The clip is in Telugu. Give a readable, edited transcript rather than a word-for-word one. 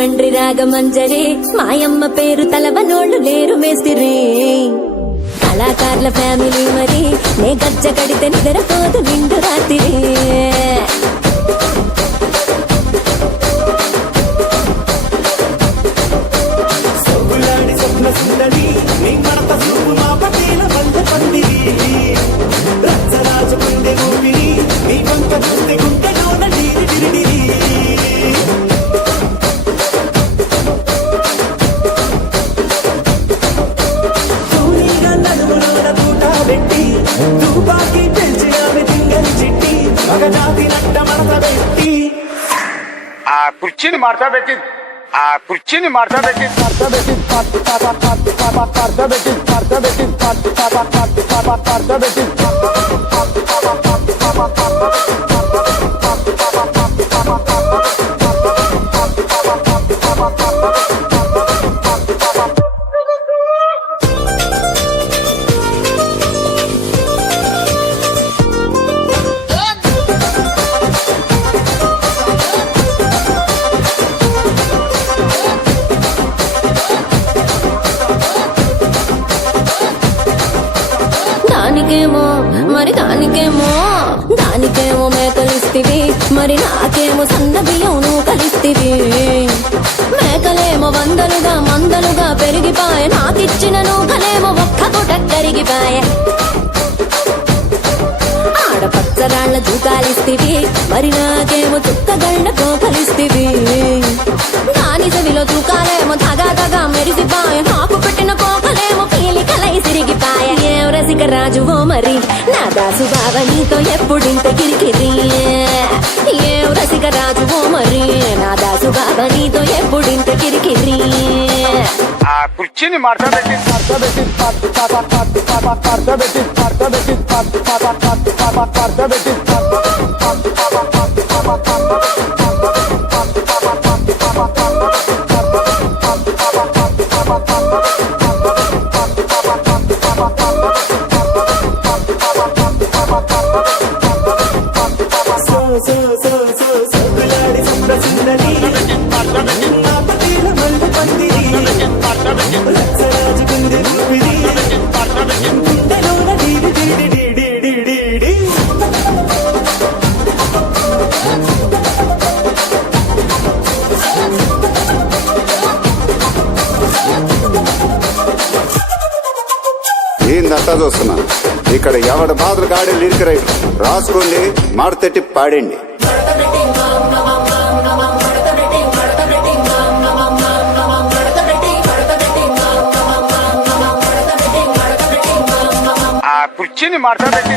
రాజమండ్రి రాగమంజరి మాయమ్మ పేరు తలవనోళ్ళు లేరు మేస్తిరి కళాకారుల ఫ్యామిలీ మరి నే గజ్జ కడితే నిద్రపోదు నిండు రాత్రి కుర్చీని మార్చా పెట్టి దానికేమో మేకలిస్తివి మరి నాకేమో సన్న బియ్యం నువ్వు కలిస్తివి మేకలేమో మందలుగా పెరిగిపాయ నాకిచ్చిన నూకలేమో ఒక్క పూట కరిగిపాయ ఆడపచ్చరాళ్ల జూకాలిస్తివి మరి నాకేమో చుక్కగళ్ళ కోకలిస్తివి దాని చెవిలో తూకాలేమో తగా మెరిసిపాయ నాకు పెట్టిన కోకలేమో పీలికలై సిరిగిపాయ ఏం రసిక రాజువో మరి నా దాసు బావ నీతో ఎప్పుడింత కిరికిరి ఏం రసిక రాజువో మరి నా దాసు బావ నీతో ఎప్పుడింత కిరికిరి కుర్చీని మార్చా పెట్టి ఏందంతా చూస్తున్నా ఇక్కడ ఎవడ బాధలు గాడి లిరిక్ రైట్ రాసుకోండి మాడతెట్టి పాడండి. కుర్చీని మార్చా పెట్టి